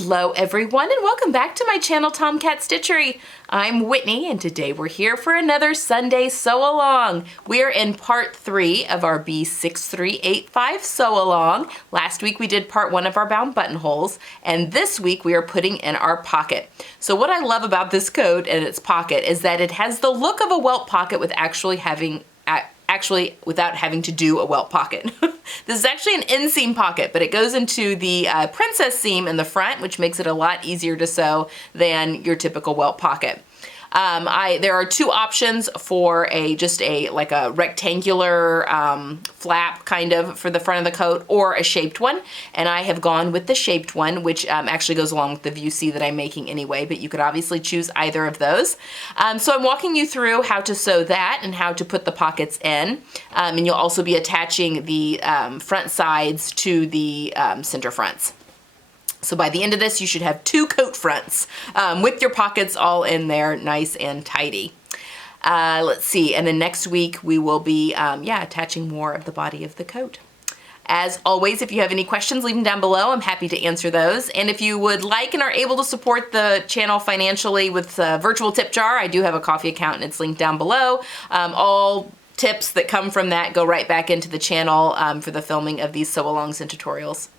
Hello everyone and welcome back to my channel Tomcat Stitchery. I'm Whitney and today we're here for another Sunday sew along. We're in part 3 of our B6385 sew along. Last week we did part 1 of our bound buttonholes and this week we are putting in our pocket. So what I love about this coat and its pocket is that it has the look of a welt pocket with without having to do a welt pocket. This is actually an inseam pocket, but it goes into the princess seam in the front, which makes it a lot easier to sew than your typical welt pocket. There are two options for just a rectangular flap kind of for the front of the coat or a shaped one. And I have gone with the shaped one, which actually goes along with the view C that I'm making anyway, but you could obviously choose either of those. So I'm walking you through how to sew that and how to put the pockets in. And you'll also be attaching the front sides to the center fronts. So by the end of this, you should have 2 coat fronts with your pockets all in there, nice and tidy. Let's see, and then next week we will be attaching more of the body of the coat. As always, if you have any questions, leave them down below. I'm happy to answer those. And if you would like and are able to support the channel financially with a virtual tip jar, I do have a Ko-fi account and it's linked down below. All tips that come from that go right back into the channel for the filming of these sew-alongs and tutorials.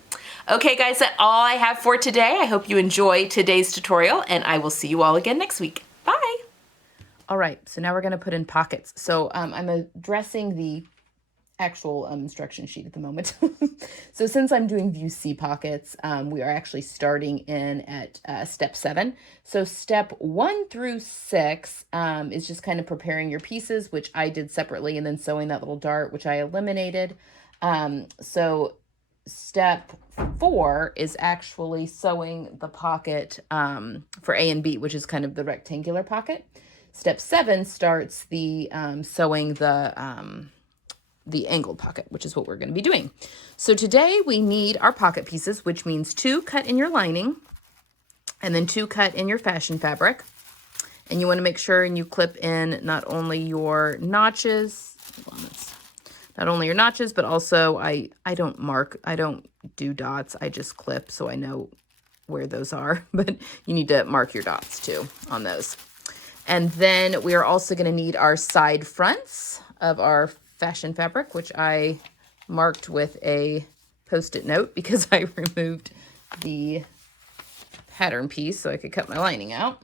Okay guys, that's all I have for today. I hope you enjoy today's tutorial and I will see you all again next week. Bye! All right, so now we're gonna put in pockets. So I'm addressing the actual instruction sheet at the moment. So since I'm doing view C pockets, we are actually starting in at step 7. So step 1 through 6 is just kind of preparing your pieces, which I did separately, and then sewing that little dart, which I eliminated. So step 4 is actually sewing the pocket for A and B, which is kind of the rectangular pocket. Step 7 starts the sewing the angled pocket, which is what we're going to be doing. So today we need our pocket pieces, which means 2 cut in your lining and then 2 cut in your fashion fabric. And you want to make sure and you clip in not only your notches, not only your notches, but also I don't do dots. I just clip so I know where those are, but you need to mark your dots too on those. And then we are also going to need our side fronts of our fashion fabric, which I marked with a Post-it note because I removed the pattern piece so I could cut my lining out.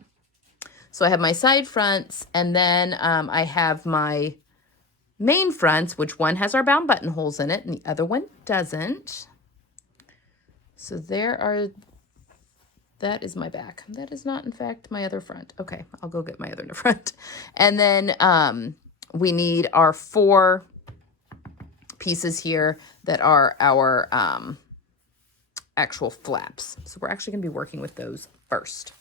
So I have my side fronts, and then I have my main fronts, which one has our bound buttonholes in it and the other one doesn't. So that is my back. That is not in fact my other front. Okay, I'll go get my other front. And then we need our 4 pieces here that are our actual flaps. So we're actually gonna be working with those first.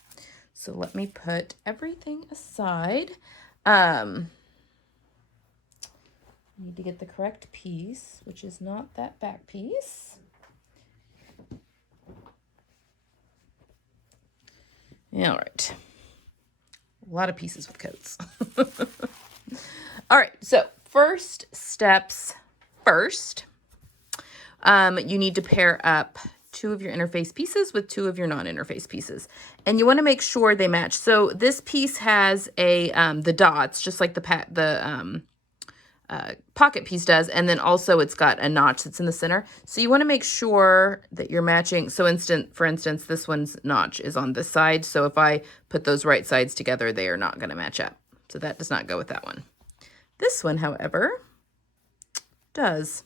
So let me put everything aside. Need to get the correct piece, which is not that back piece. All right. A lot of pieces with coats. All right, so first steps first. You need to pair up 2 of your interface pieces with 2 of your non-interface pieces. And you want to make sure they match. So this piece has the dots, just like the pocket piece does, and then also it's got a notch that's in the center. So you want to make sure that you're matching. So for instance, this one's notch is on this side. So if I put those right sides together, they are not going to match up. So that does not go with that one. This one, however, does.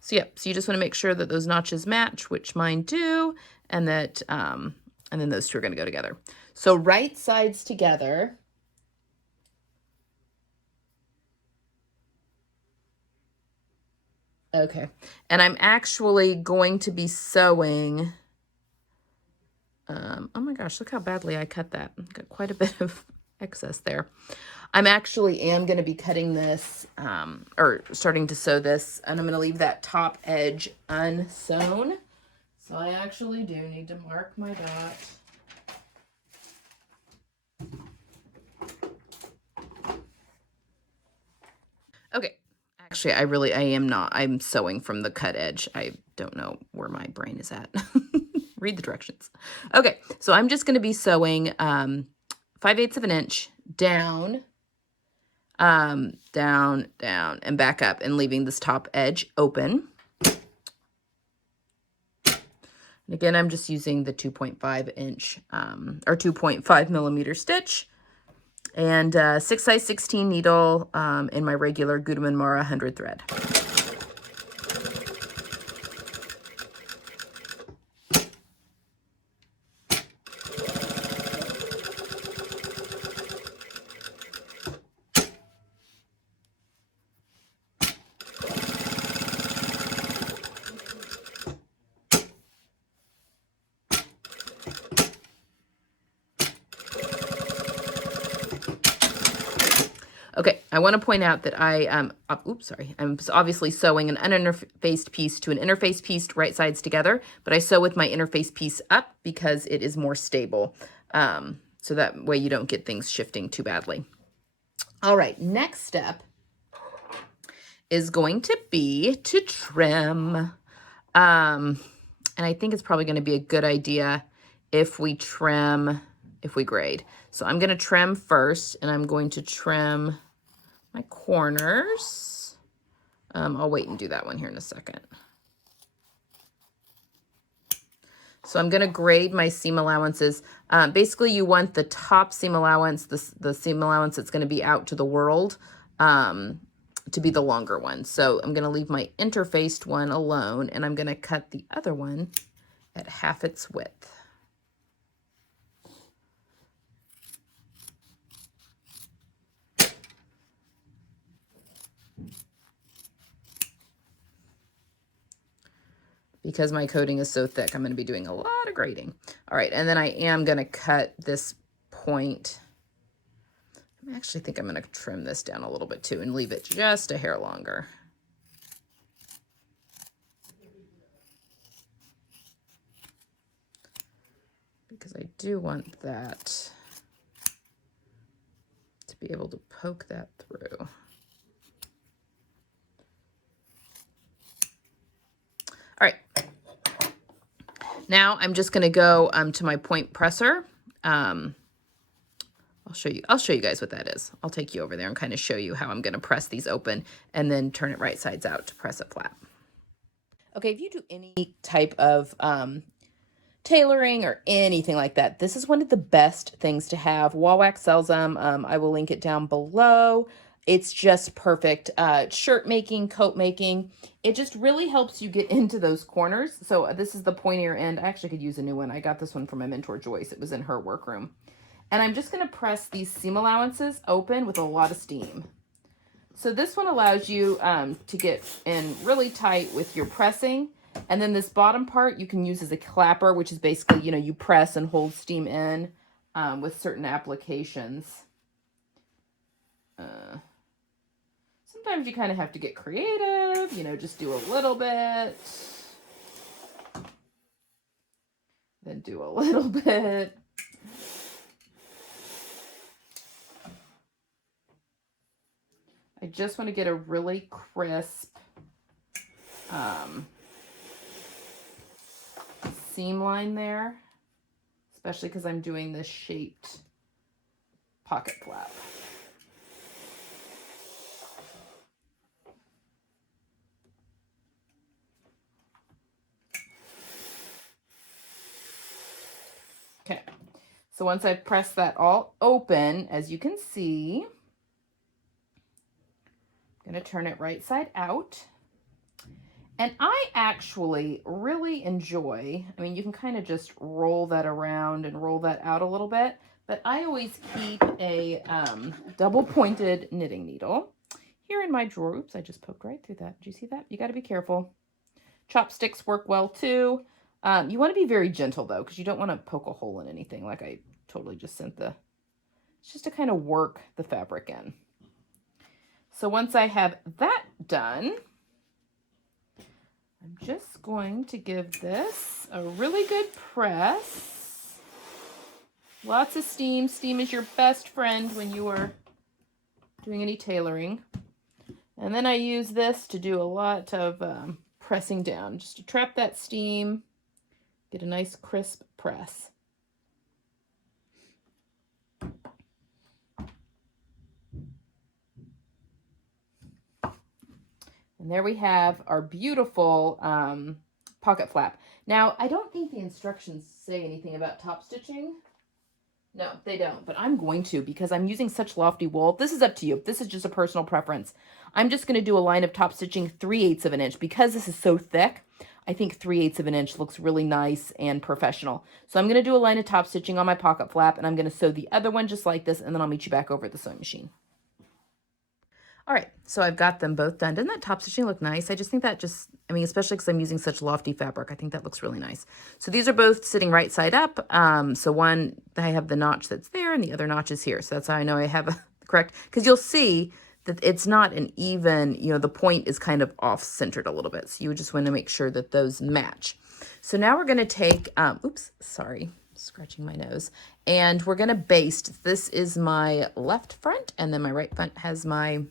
So yep, so you just want to make sure that those notches match, which mine do, and that and then those 2 are going to go together. So right sides together. Okay, and I'm actually going to be sewing, oh my gosh, look how badly I cut that. Got quite a bit of excess there. I'm actually going to be cutting this, or starting to sew this, and I'm going to leave that top edge unsewn. So I actually do need to mark my dot. Okay. Actually, I'm sewing from the cut edge. I don't know where my brain is at. Read the directions. Okay, so I'm just going to be sewing 5/8 of an inch down, down, down, and back up, and leaving this top edge open. And again, I'm just using the 2.5 inch or 2.5 millimeter stitch, and 6 size 16 needle in my regular Gutermann Mara 100 thread. Okay, I want to point out that I'm obviously sewing an uninterfaced piece to an interfaced piece, right sides together, but I sew with my interface piece up because it is more stable. So that way you don't get things shifting too badly. All right, next step is going to be to trim. And I think it's probably going to be a good idea if we grade. So I'm going to trim first, and I'm going to trim my corners. I'll wait and do that one here in a second. So I'm going to grade my seam allowances. Basically, you want the top seam allowance, the seam allowance that's going to be out to the world, to be the longer one. So I'm going to leave my interfaced one alone, and I'm going to cut the other one at half its width. Because my coating is so thick, I'm going to be doing a lot of grading. All right, and then I am going to cut this point. I actually think I'm going to trim this down a little bit too and leave it just a hair longer. Because I do want that to be able to poke that through. All right. Now I'm just going to go to my point presser. I'll show you guys what that is. I'll take you over there and kind of show you how I'm going to press these open and then turn it right sides out to press it flat. Okay, if you do any type of tailoring or anything like that, this is one of the best things to have. WAWAK sells them. I will link it down below. It's just perfect. Shirt making, coat making. It just really helps you get into those corners. So this is the pointier end. I actually could use a new one. I got this one from my mentor, Joyce. It was in her workroom. And I'm just going to press these seam allowances open with a lot of steam. So this one allows you to get in really tight with your pressing. And then this bottom part you can use as a clapper, which is basically, you know, you press and hold steam in with certain applications. Sometimes you kind of have to get creative, you know, just do a little bit. Then do a little bit. I just want to get a really crisp seam line there, especially because I'm doing this shaped pocket flap. Okay, so once I've pressed that all open, as you can see, I'm going to turn it right side out. And I actually really enjoy, I mean, you can kind of just roll that around and roll that out a little bit, but I always keep a double pointed knitting needle here in my drawer. Oops, I just poked right through that. Did you see that? You got to be careful. Chopsticks work well too. You want to be very gentle though, because you don't want to poke a hole in anything like I totally just sent the, it's just to kind of work the fabric in. So once I have that done, I'm just going to give this a really good press. Lots of steam. Steam is your best friend when you are doing any tailoring. And then I use this to do a lot of pressing down, just to trap that steam Get a nice crisp press. And there we have our beautiful pocket flap. Now, I don't think the instructions say anything about top stitching. No, they don't, but I'm going to because I'm using such lofty wool. This is up to you. This is just a personal preference. I'm just going to do a line of top stitching 3/8 of an inch. Because this is so thick, I think 3/8 of an inch looks really nice and professional. So I'm going to do a line of top stitching on my pocket flap, and I'm going to sew the other one just like this, and then I'll meet you back over at the sewing machine. All right, so I've got them both done. Doesn't that top stitching look nice? I just think that I mean, especially because I'm using such lofty fabric, I think that looks really nice. So these are both sitting right side up. So one, I have the notch that's there and the other notch is here. So that's how I know I have a correct, because you'll see that it's not an even, you know, the point is kind of off-centered a little bit. So you just want to make sure that those match. So now we're going to take, oops, sorry, scratching my nose. And we're going to baste. This is my left front, and then my right front has my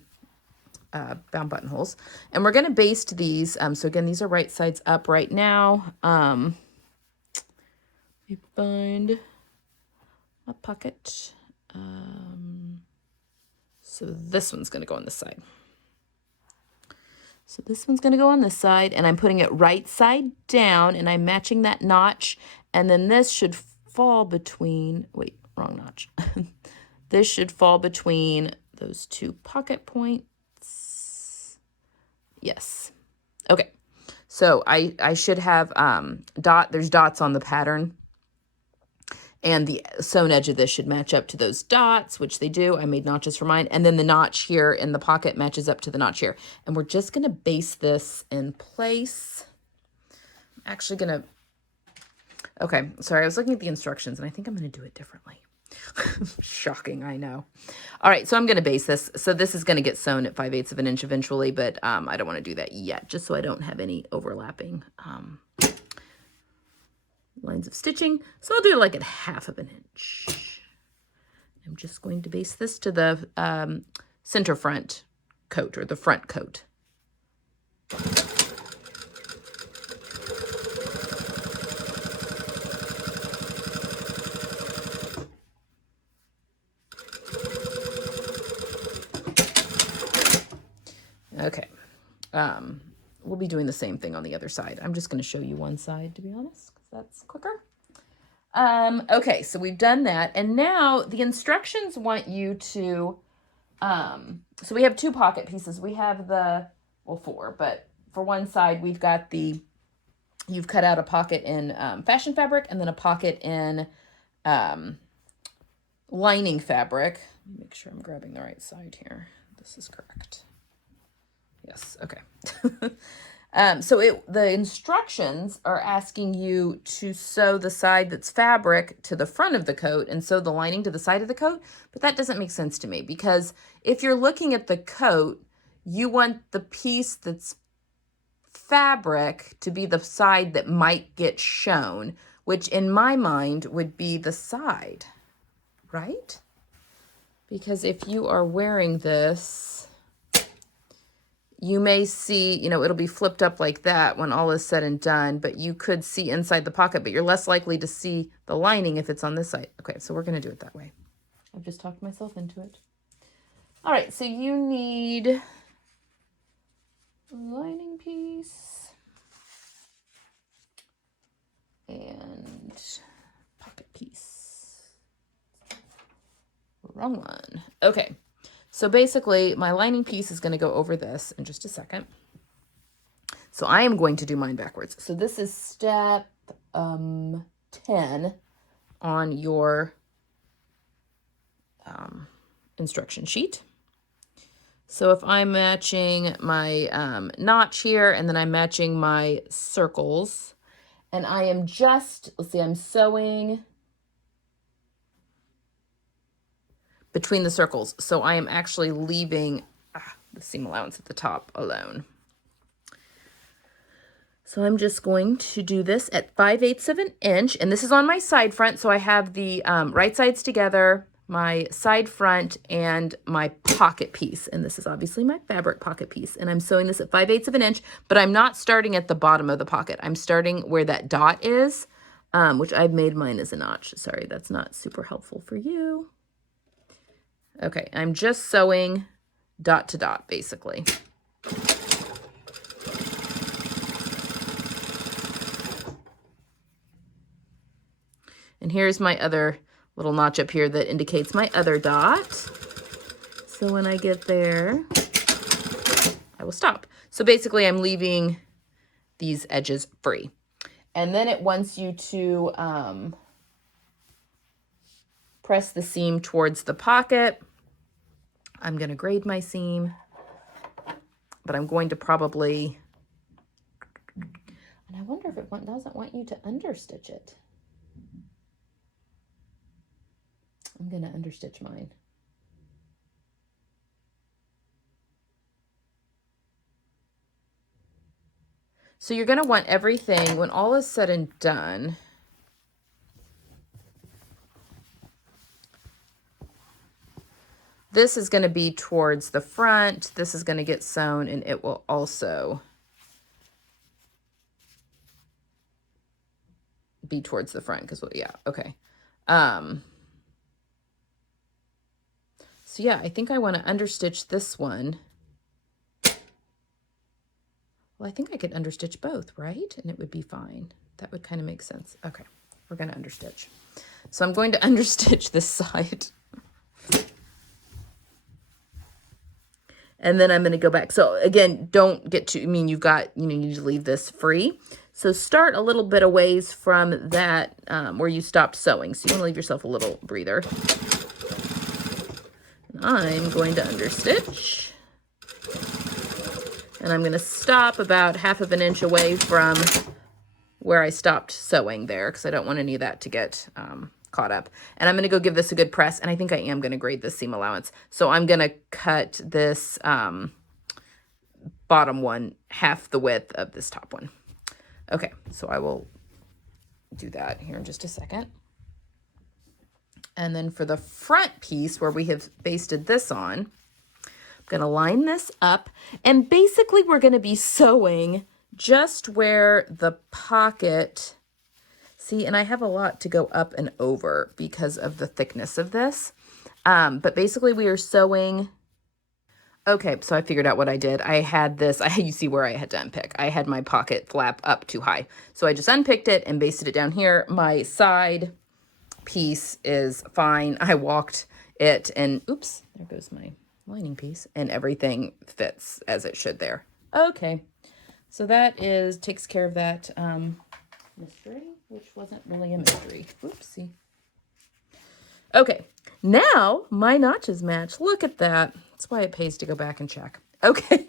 bound buttonholes, and we're going to baste these. So again, these are right sides up right now. Let me find a pocket. So this one's going to go on this side. So this one's going to go on this side, and I'm putting it right side down, and I'm matching that notch, and then this should fall between, wait, wrong notch. This should fall between those two pocket points. Yes. Okay. So I should have there's dots on the pattern, and the sewn edge of this should match up to those dots, which they do. I made notches for mine, and then the notch here in the pocket matches up to the notch here. And we're just going to baste this in place. I'm actually going to, okay, sorry, I was looking at the instructions, and I think I'm going to do it differently. Shocking, I know. All right, so I'm going to base this. So this is going to get sewn at 5/8 of an inch eventually, but I don't want to do that yet, just so I don't have any overlapping lines of stitching. So I'll do like at 1/2 of an inch. I'm just going to base this to the center front coat, or the front coat. Okay, we'll be doing the same thing on the other side. I'm just going to show you one side, to be honest, because that's quicker. Okay, so we've done that, and now the instructions want you to, so we have 2 pocket pieces. We have the, well, 4, but for one side, we've got you've cut out a pocket in fashion fabric, and then a pocket in lining fabric. Let me make sure I'm grabbing the right side here. This is correct. Yes, okay. So the instructions are asking you to sew the side that's fabric to the front of the coat and sew the lining to the side of the coat, but that doesn't make sense to me, because if you're looking at the coat, you want the piece that's fabric to be the side that might get shown, which in my mind would be the side, right? Because if you are wearing this, you may see, you know, it'll be flipped up like that when all is said and done, but you could see inside the pocket, but you're less likely to see the lining if it's on this side. Okay, so we're going to do it that way. I've just talked myself into it. All right, so you need a lining piece and pocket piece. Wrong one. Okay. So basically, my lining piece is going to go over this in just a second. So I am going to do mine backwards. So this is step 10 on your instruction sheet. So if I'm matching my notch here, and then I'm matching my circles, and I am just, let's see, I'm sewing between the circles. So I am actually leaving the seam allowance at the top alone. So I'm just going to do this at 5/8 of an inch, and this is on my side front. So I have the right sides together, my side front, and my pocket piece. And this is obviously my fabric pocket piece. And I'm sewing this at 5/8 of an inch, but I'm not starting at the bottom of the pocket. I'm starting where that dot is. which I've made mine as a notch. Sorry, that's not super helpful for you. Okay, I'm just sewing dot to dot, basically. And here's my other little notch up here that indicates my other dot. So when I get there, I will stop. So basically I'm leaving these edges free. And then it wants you to press the seam towards the pocket. I'm going to grade my seam, but I'm going to probably, and I wonder if it doesn't want you to understitch it. I'm going to understitch mine. So you're going to want everything, when all is said and done, this is going to be towards the front. This is going to get sewn, and it will also be towards the front because, well, yeah, okay. So yeah, I think I want to understitch this one. Well, I think I could understitch both, right? And it would be fine. That would kind of make sense. Okay, we're going to understitch. So I'm going to understitch this side. And then I'm going to go back. So again, don't get to, I mean, you've got, you need to leave this free. So start a little bit a ways from that where you stopped sewing. So you want to leave yourself a little breather. And I'm going to understitch. And I'm going to stop about 1/2 inch away from where I stopped sewing there because I don't want any of that to get caught up. And I'm going to go give this a good press. And I think I am going to grade this seam allowance. So I'm going to cut this bottom one half the width of this top one. Okay, so I will do that here in just a second. And then for the front piece where we have basted this on, I'm going to line this up. And basically we're going to be sewing just where the pocket, see, and I have a lot to go up and over because of the thickness of this. But basically we are sewing. Okay, so I figured out what I did. I had this, you see where I had to unpick. I had my pocket flap up too high. So I just unpicked it and basted it down here. My side piece is fine. I walked it and oops, there goes my lining piece, and everything fits as it should there. Okay, so that takes care of that mystery, which wasn't really a mystery. Oopsie. Okay, now my notches match. Look at that. That's why it pays to go back and check. Okay.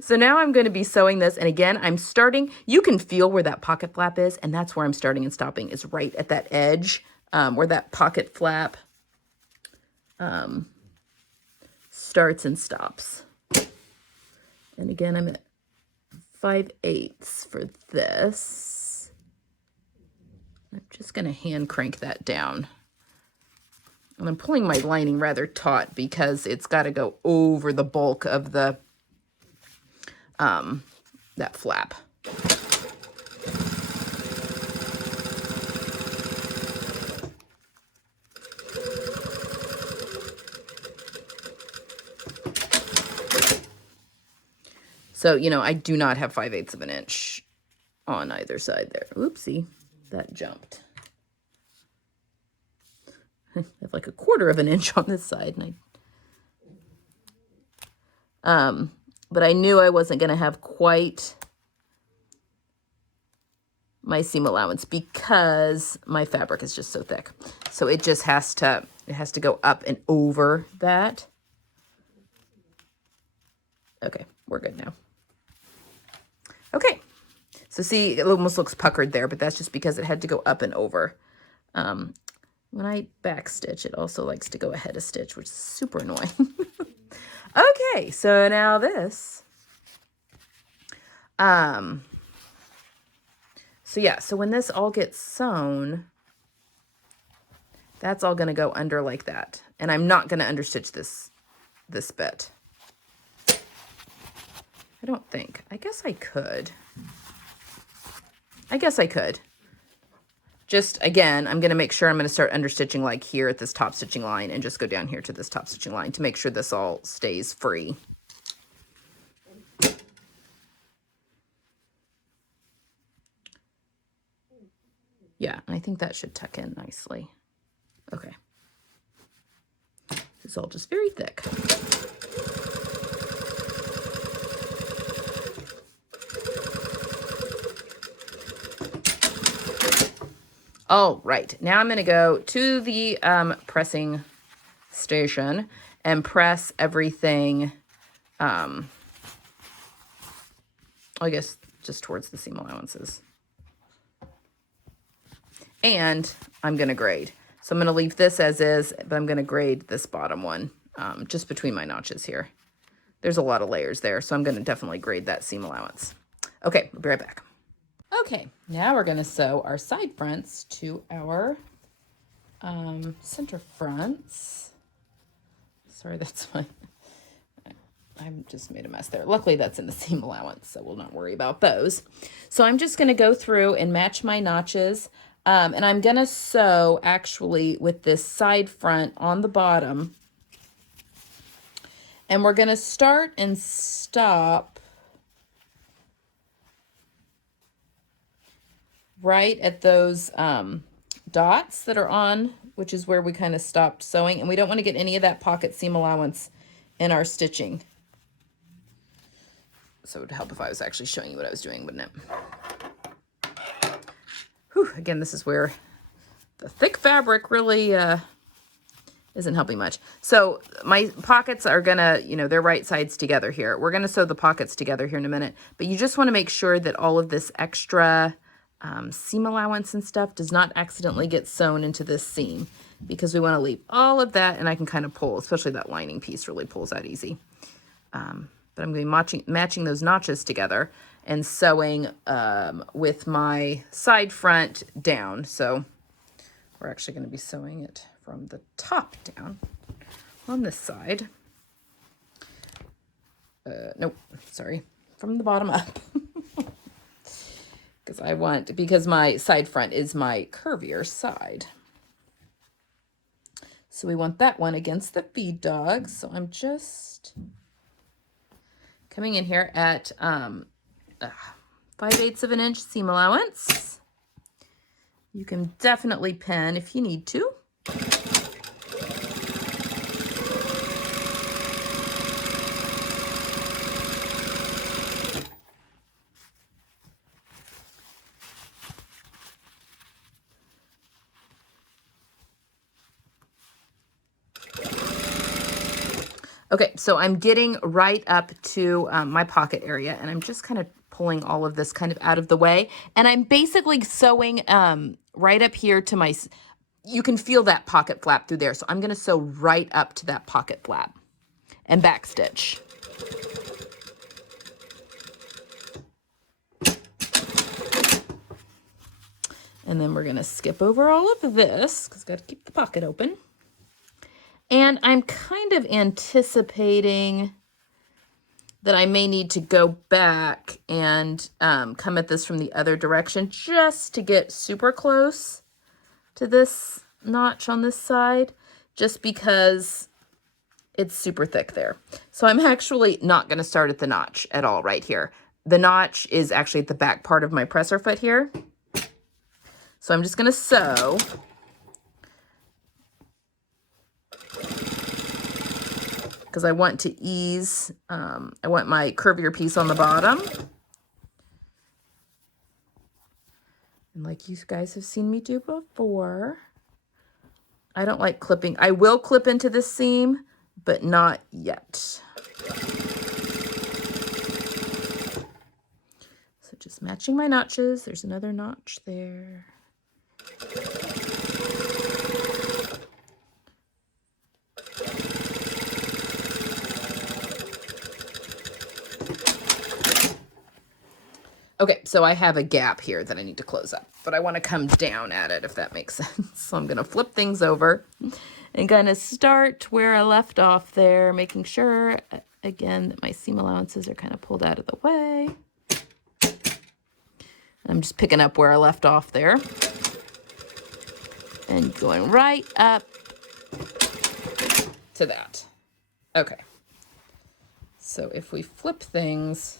So now I'm going to be sewing this. And again, I'm starting, you can feel where that pocket flap is. And that's where I'm starting and stopping, is right at that edge where that pocket flap starts and stops. And again, I'm at 5/8 for this. I'm just going to hand crank that down. And I'm pulling my lining rather taut because it's got to go over the bulk of the that flap. So, I do not have 5/8 of an inch on either side there. Oopsie, that jumped. I have like 1/4 of an inch on this side. And but I knew I wasn't going to have quite my seam allowance because my fabric is just so thick. So it just has to go up and over that. Okay, we're good now. Okay, so see, it almost looks puckered there, but that's just because it had to go up and over. When I back stitch, it also likes to go ahead of stitch, which is super annoying. Okay, so now this. So yeah, so when this all gets sewn, that's all going to go under like that. And I'm not going to understitch this bit. I don't think. I guess I could. just, again, I'm going to make sure I'm going to start understitching like here at this top stitching line and just go down here to this top stitching line to make sure this all stays free. Yeah, and I think that should tuck in nicely. Okay. It's all just very thick. All right, now I'm going to go to the pressing station and press everything, I guess just towards the seam allowances. And I'm going to grade. So I'm going to leave this as is, but I'm going to grade this bottom one just between my notches here. There's a lot of layers there, so I'm going to definitely grade that seam allowance. Okay, we'll be right back. Okay, now we're going to sew our side fronts to our center fronts. Sorry, that's my, I just made a mess there. Luckily, that's in the seam allowance, so we'll not worry about those. So I'm just going to go through and match my notches, and I'm going to sew actually with this side front on the bottom. And we're going to start and stop right at those dots that are on, which is where we kind of stopped sewing. And we don't want to get any of that pocket seam allowance in our stitching. So it would help if I was actually showing you what I was doing, wouldn't it? Whew, again, this is where the thick fabric really isn't helping much. So my pockets are gonna, you know, they're right sides together here. We're gonna sew the pockets together here in a minute, but you just wanna make sure that all of this extra seam allowance and stuff does not accidentally get sewn into this seam, because we wanna leave all of that, and I can kind of pull, especially that lining piece really pulls out easy. But I'm going to be matching those notches together and sewing with my side front down. So we're actually going to be sewing it from the top down on this side. Nope, sorry, from the bottom up. Because my side front is my curvier side. So we want that one against the feed dog. So I'm just coming in here at 5/8 of an inch seam allowance. You can definitely pin if you need to. Okay, so I'm getting right up to my pocket area, and I'm just kind of pulling all of this kind of out of the way. And I'm basically sewing right up here to my, you can feel that pocket flap through there. So I'm gonna sew right up to that pocket flap and backstitch. And then we're gonna skip over all of this, because gotta keep the pocket open. And I'm kind of anticipating that I may need to go back and come at this from the other direction just to get super close to this notch on this side, just because it's super thick there. So I'm actually not going to start at the notch at all right here. The notch is actually at the back part of my presser foot here. So I'm just going to sew because I want to ease, I want my curvier piece on the bottom. And like you guys have seen me do before, I don't like clipping. I will clip into this seam, but not yet. So just matching my notches. There's another notch there. Okay, so I have a gap here that I need to close up, but I want to come down at it, if that makes sense. So I'm going to flip things over and kind of start where I left off there, making sure, again, that my seam allowances are kind of pulled out of the way. I'm just picking up where I left off there. and going right up to that. Okay. So if we flip things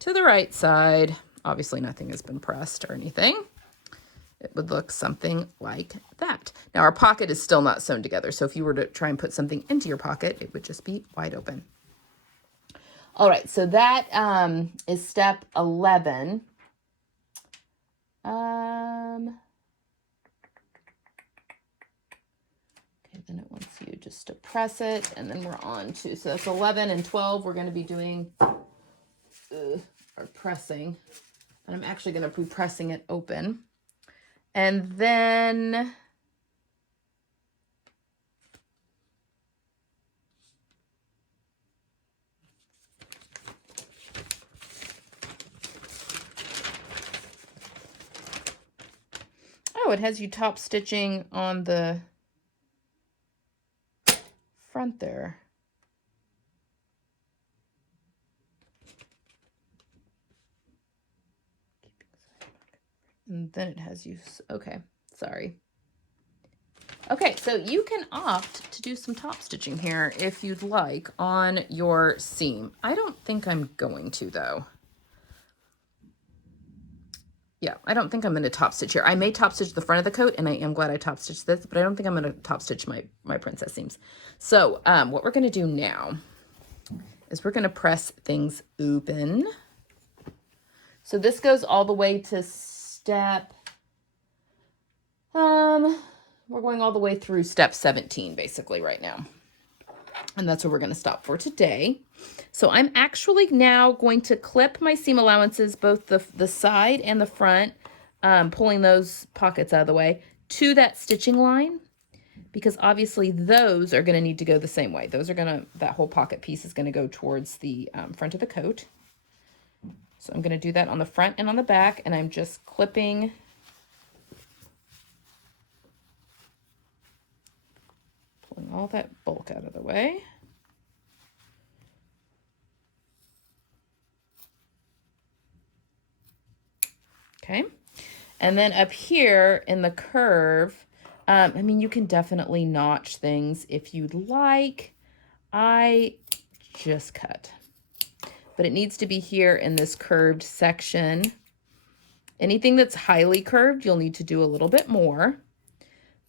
to the right side, obviously nothing has been pressed or anything. It would look something like that. Now our pocket is still not sewn together, so if you were to try and put something into your pocket, it would just be wide open. All right, so that is step 11. Okay, then it wants you just to press it, and then we're on to, so that's 11 and 12. We're going to be doing our pressing, and I'm actually going to be pressing it open. And then oh, it has you top stitching on the front there. And then it has you, okay, sorry. Okay, so you can opt to do some top stitching here if you'd like on your seam. I don't think I'm going to though. Yeah, I don't think I'm going to top stitch here. I may top stitch the front of the coat, and I am glad I top stitched this, but I don't think I'm going to top stitch my princess seams. So what we're going to do now is we're going to press things open. So this goes all the way to step, we're going all the way through step 17 basically right now. And that's where we're going to stop for today. So I'm actually now going to clip my seam allowances, both the side and the front, pulling those pockets out of the way, to that stitching line, because obviously those are going to need to go the same way. Those are going to, that whole pocket piece is going to go towards the front of the coat. So I'm going to do that on the front and on the back, and I'm just clipping pulling all that bulk out of the way. Okay. And then up here in the curve, I mean, you can definitely notch things if you'd like. I just cut. But it needs to be here in this curved section. Anything that's highly curved, you'll need to do a little bit more.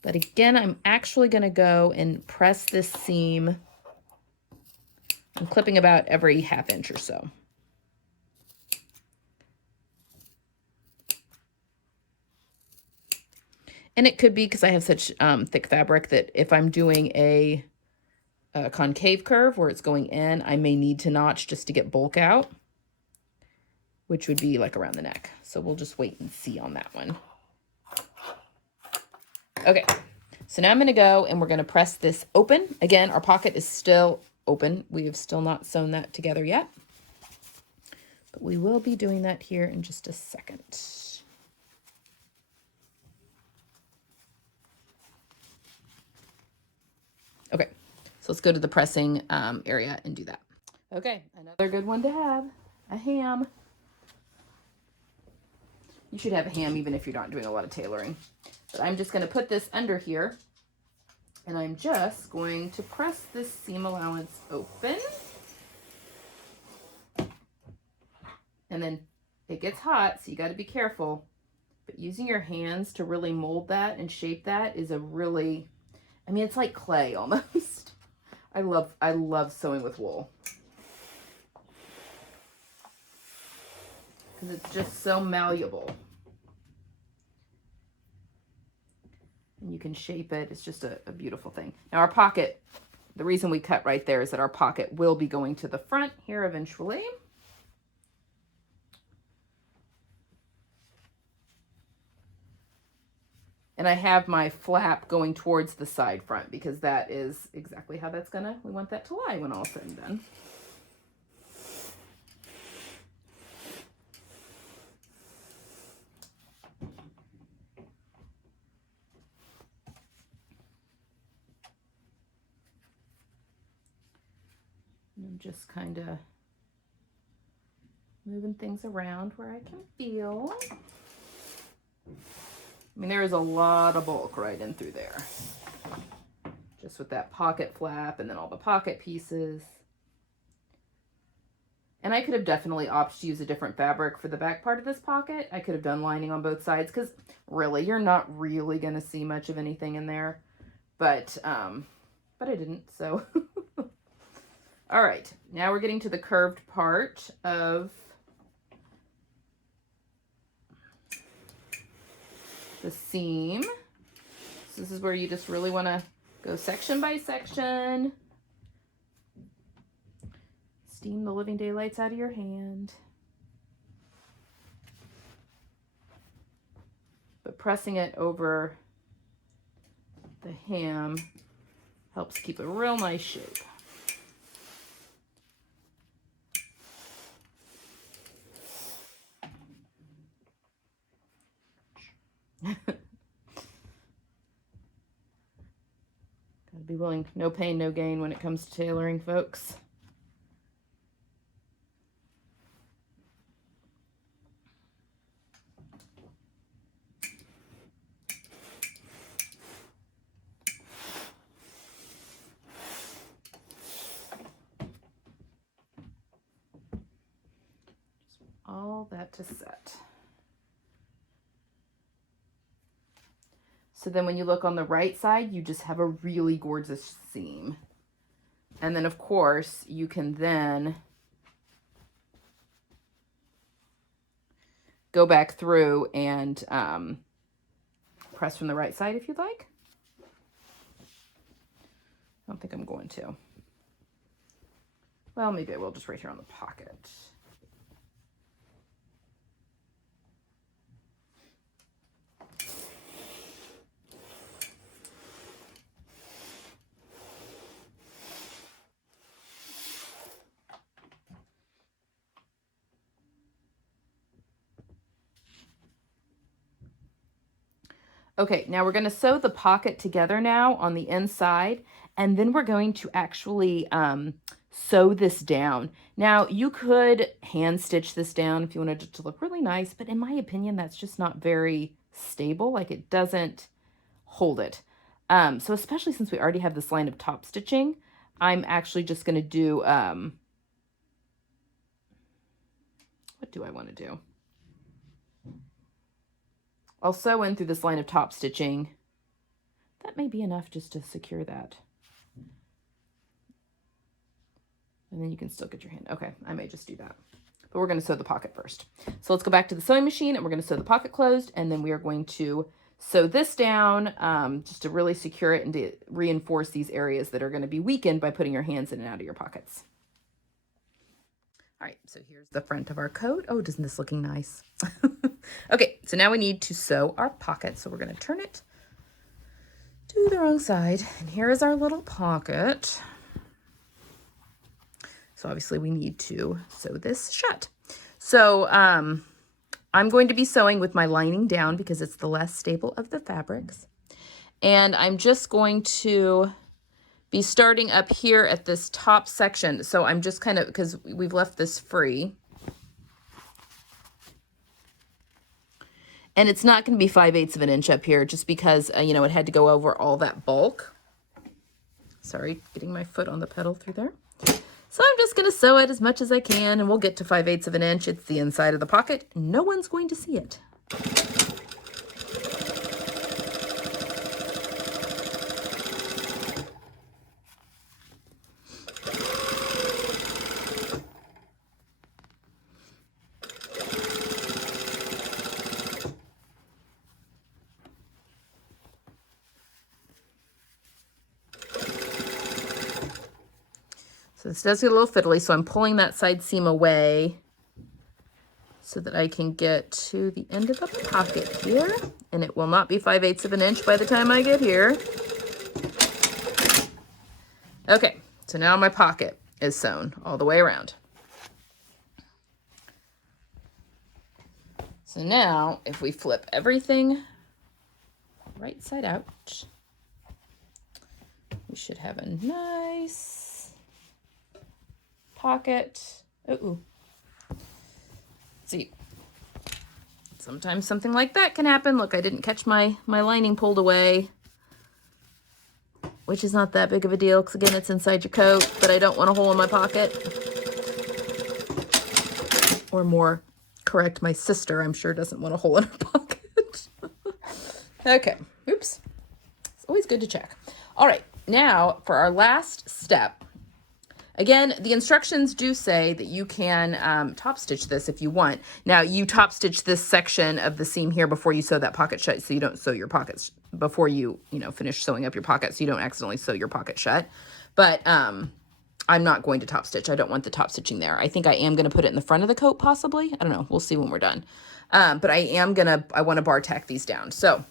But again, I'm actually going to go and press this seam. I'm clipping about every ½ inch or so. And it could be because I have such thick fabric that if I'm doing a concave curve where it's going in, I may need to notch just to get bulk out, which would be like around the neck. So we'll just wait and see on that one. Okay, so now I'm going to go and we're going to press this open. Again, our pocket is still open. We have still not sewn that together yet, but we will be doing that here in just a second. Okay, so let's go to the pressing area and do that. Okay, another good one to have, a ham. You should have a ham even if you're not doing a lot of tailoring. But I'm just going to put this under here, and I'm just going to press this seam allowance open. And then it gets hot, so you got to be careful. But using your hands to really mold that and shape that is a really, I mean, it's like clay almost. I love sewing with wool, because it's just so malleable. And you can shape it. It's just a beautiful thing. Now our pocket, the reason we cut right there is that our pocket will be going to the front here eventually. And I have my flap going towards the side front because that is exactly how that's gonna, we want that to lie when all said and done. And I'm just kind of moving things around where I can feel. I mean, there is a lot of bulk right in through there. Just with that pocket flap and then all the pocket pieces. And I could have definitely opted to use a different fabric for the back part of this pocket. I could have done lining on both sides because really, you're not really going to see much of anything in there. But I didn't, so. All right, now we're getting to the curved part of the seam. So this is where you just really want to go section by section. Steam the living daylights out of your hand. But pressing it over the hem helps keep a real nice shape. Gotta be willing, no pain, no gain when it comes to tailoring, folks. All that to set. So then when you look on the right side, you just have a really gorgeous seam. And then of course you can then go back through and press from the right side if you'd like. I don't think I'm going to. Well, maybe I will just right here on the pocket. Okay, now we're going to sew the pocket together now on the inside, and then we're going to actually sew this down. Now, you could hand stitch this down if you wanted it to look really nice, but in my opinion, that's just not very stable. Like, it doesn't hold it. So especially since we already have this line of top stitching, I'm actually just going to do, what do I want to do? I'll sew in through this line of top stitching. That may be enough just to secure that. And then you can still get your hand. Okay, I may just do that. But we're going to sew the pocket first. So let's go back to the sewing machine and we're going to sew the pocket closed. And then we are going to sew this down just to really secure it and to reinforce these areas that are going to be weakened by putting your hands in and out of your pockets. All right, so here's the front of our coat. Oh, isn't this looking nice? Okay, so now we need to sew our pocket. So we're going to turn it to the wrong side. And here is our little pocket. So obviously we need to sew this shut. So I'm going to be sewing with my lining down because it's the less stable of the fabrics. And I'm just going to be starting up here at this top section. So I'm just kind of, because we've left this free. And it's not going to be 5/8 of an inch up here just because, you know, it had to go over all that bulk. Sorry, getting my foot on the pedal through there. So I'm just going to sew it as much as I can and we'll get to 5/8 of an inch. It's the inside of the pocket. No one's going to see it. So this does get a little fiddly, so I'm pulling that side seam away so that I can get to the end of the pocket here. And it will not be 5/8 of an inch by the time I get here. Okay, so now my pocket is sewn all the way around. So now, if we flip everything right side out, we should have a nice pocket. Ooh. See, sometimes something like that can happen. Look, I didn't catch my lining pulled away, which is not that big of a deal because, again, it's inside your coat, but I don't want a hole in my pocket. Or more correct, my sister, I'm sure, doesn't want a hole in her pocket. Okay, oops. It's always good to check. All right, now for our last step. Again, the instructions do say that you can top stitch this if you want. Now, you top stitch this section of the seam here before you sew that pocket shut, so you don't sew your pockets before you finish sewing up your pocket, so you don't accidentally sew your pocket shut. But I'm not going to top stitch. I don't want the top stitching there. I think I am going to put it in the front of the coat, possibly. I don't know. We'll see when we're done. But I want to bar tack these down. So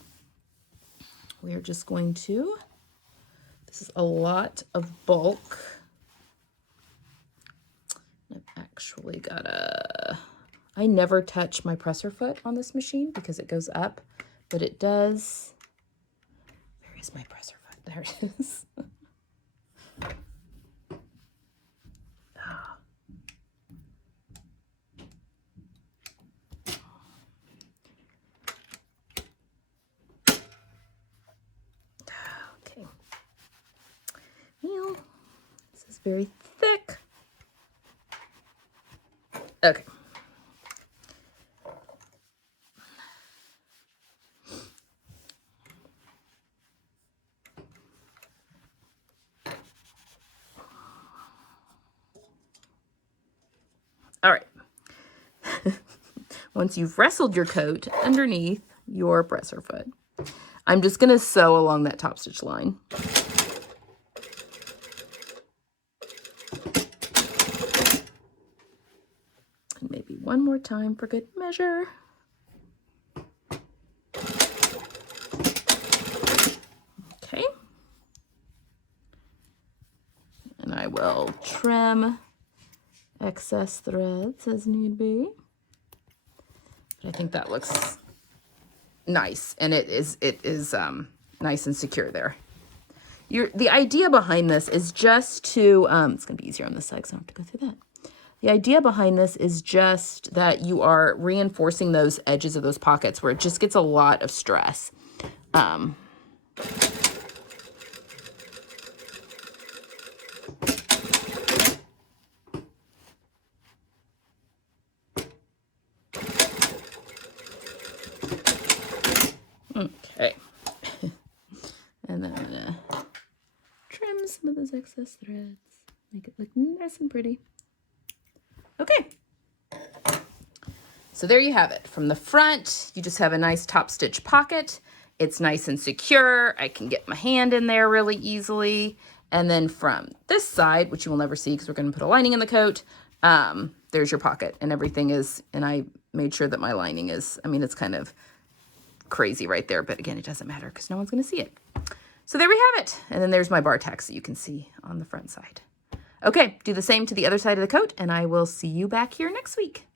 we're just going to, this is a lot of bulk. I've actually got I never touch my presser foot on this machine because it goes up, but it does. Where is my presser foot? There it is. Okay. Well, this is very thick. Okay. All right. Once you've wrestled your coat underneath your presser foot, I'm just going to sew along that top stitch line. And maybe one more time for good measure. Okay. And I will trim excess threads as need be. But I think that looks nice, and it is nice and secure there. The idea behind this is just to it's gonna be easier on this side, so I don't have to go through that. The idea behind this is just that you are reinforcing those edges of those pockets where it just gets a lot of stress. Okay. And then I'm gonna trim some of those excess threads, make it look nice and pretty. Okay. So there you have it. From the front, you just have a nice top stitch pocket. It's nice and secure. I can get my hand in there really easily. And then from this side, which you will never see because we're going to put a lining in the coat, there's your pocket, and everything is, and I made sure that my lining is, I mean, it's kind of crazy right there, but again, it doesn't matter because no one's going to see it. So there we have it. And then there's my bar tacks that you can see on the front side. Okay, do the same to the other side of the coat, and I will see you back here next week.